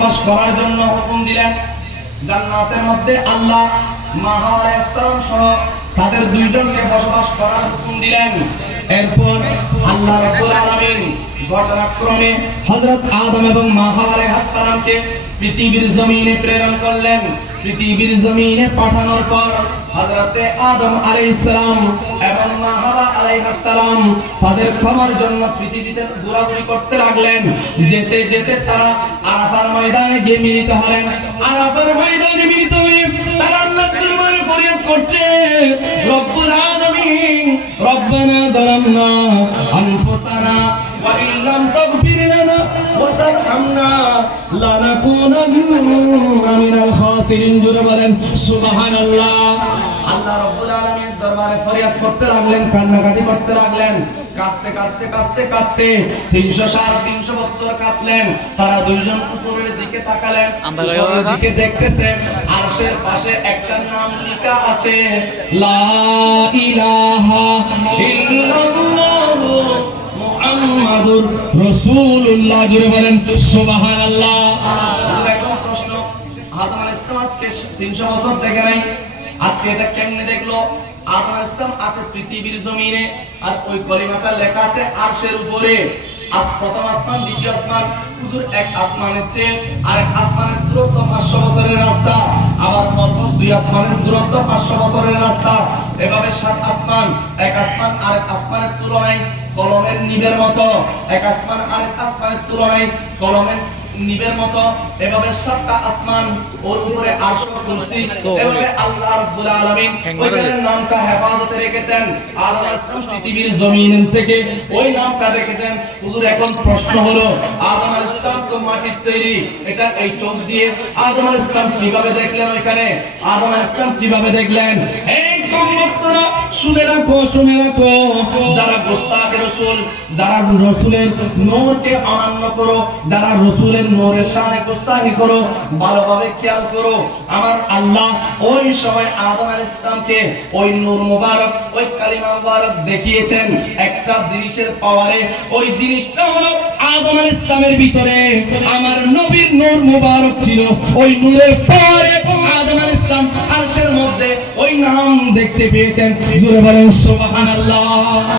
বসবাস করার জন্য হুকুম দিলেন। জান্নাতের মধ্যে আল্লাহ মা হাওয়া আলাইহিস সালাম সহ তাদের দুইজনকে বসবাস করার হুকুম দিলেন। এরপর আল্লাহ রাব্বুল আলামিন ঘটনাক্রমে হযরত আদম এবং মা হাওয়া আলাইহিস সালামকে পৃথিবীর জমিনে প্রেরণ করলেন। পৃথিবীর জমিনে পাঠানোর পর হযরতে আদম আলাইহিস সালাম এবং মা হাওয়া আলাইহিস সালাম তাদের ক্ষমার জন্য পৃথিবীতে ঘোরাঘুরি করতে লাগলেন। যেতে যেতে তারা আরাফার ময়দানে গিয়ে মিলিত হলেন। আরাফার ময়দানে মিলিত হয়ে তারা আল্লাহর দরবারে ফরিয়াদ করছে, রব্বুল আলামিন রব্বানা যালামনা আনফুসানা ওয়া ইল্লাম তাগফির লানা ওয়া তারহামনা লানাকুনান্না মিনাল খাসিরিন। জোরে বলেন সুবহানাল্লাহ। আল্লাহ রাব্বুল আলামিনের দরবারে ফরিয়াদ করতে লাগলেন, কান্নাকাটি করতে লাগলেন। কাঁদতে কাঁদতে কাঁদতে কাঁদতে 300 বছর কাঁদলেন। তারা দুইজন উপরের দিকে তাকালেন, উপরের দিকে দেখতেছেন আরশের পাশে একটা নাম লেখা আছে, লা ইলাহা ইল্লাল্লাহু মুহাম্মাদুর রাসূলুল্লাহ। জোরে বলেন সুবহানাল্লাহ। এখন প্রশ্ন, আদম আলাইহিস সালাম আজকে 300 বছর দেখে নাই, আজকে এটা কেমনে দেখলো? আদম আলাইহিস সালাম আছে পৃথিবীর জমিনে, আর ওই কলিমাটা লেখা আছে আরশের উপরে। আজ প্রথম আসমান, দ্বিতীয় আসমান, হুজুর এক আসমানের চেয়ে আরেক আসমানের দূরত্ব 500 বছরের রাস্তা, আবার পরপর দুই আসমানের দূরত্ব 500 বছরের রাস্তা। এভাবে 7 আসমান, এক আসমান আরেক আসমানের তুলনায় কলমের নিবের মতো, এক আসমান আরেক আসমানের তুলনায় কলমের নিবের মতো। এভাবে 7টা আসমান, ওর উপরে আরশ, কুরসি। এভাবে আল্লাহ রাব্বুল আলামিন ওইখানের নামটা হেফাজতে রেখেছেন। আদম আলাইহিস সালাম পৃথিবীর জমিন থেকে ওই নামটা রেখেছেন। হুজুর এখন প্রশ্ন হলো, আদম আলাইহিস সালাম তো মাটির তৈরি, এটা এই চোখ দিয়ে আদম আলাইহিস সালাম কিভাবে দেখলেন? ওইখানে আদম আলাইহিস সালাম কিভাবে দেখলেন? এই কম্মতরা শুনে রাখো, শুনে রাখো, যারা গোস্তাকে রাসূল, যারা রাসূলের নূরকে অমান্য করো, যারা রাসূলের নূরের শানে গোস্তাকি করো, ভালোভাবে খেয়াল করো। আমার আল্লাহ ওই সময় আদম আলাইহিস সালামকে ওই নূর মুবারক, ওই কালিমা মুবারক দেখিয়েছেন একটা জিনিসের পাওয়ারে। ওই জিনিসটা হলো আদম আলাইহিস সালামের ভিতরে আমার নবীর নূর মুবারক ছিল। ওই নূরের পাওয়ারে আদম আলাইহিস সালাম আরশের মধ্যে ওই নাম দেখতে পেয়েছেন। জোরে বলেন সুবহানাল্লাহ।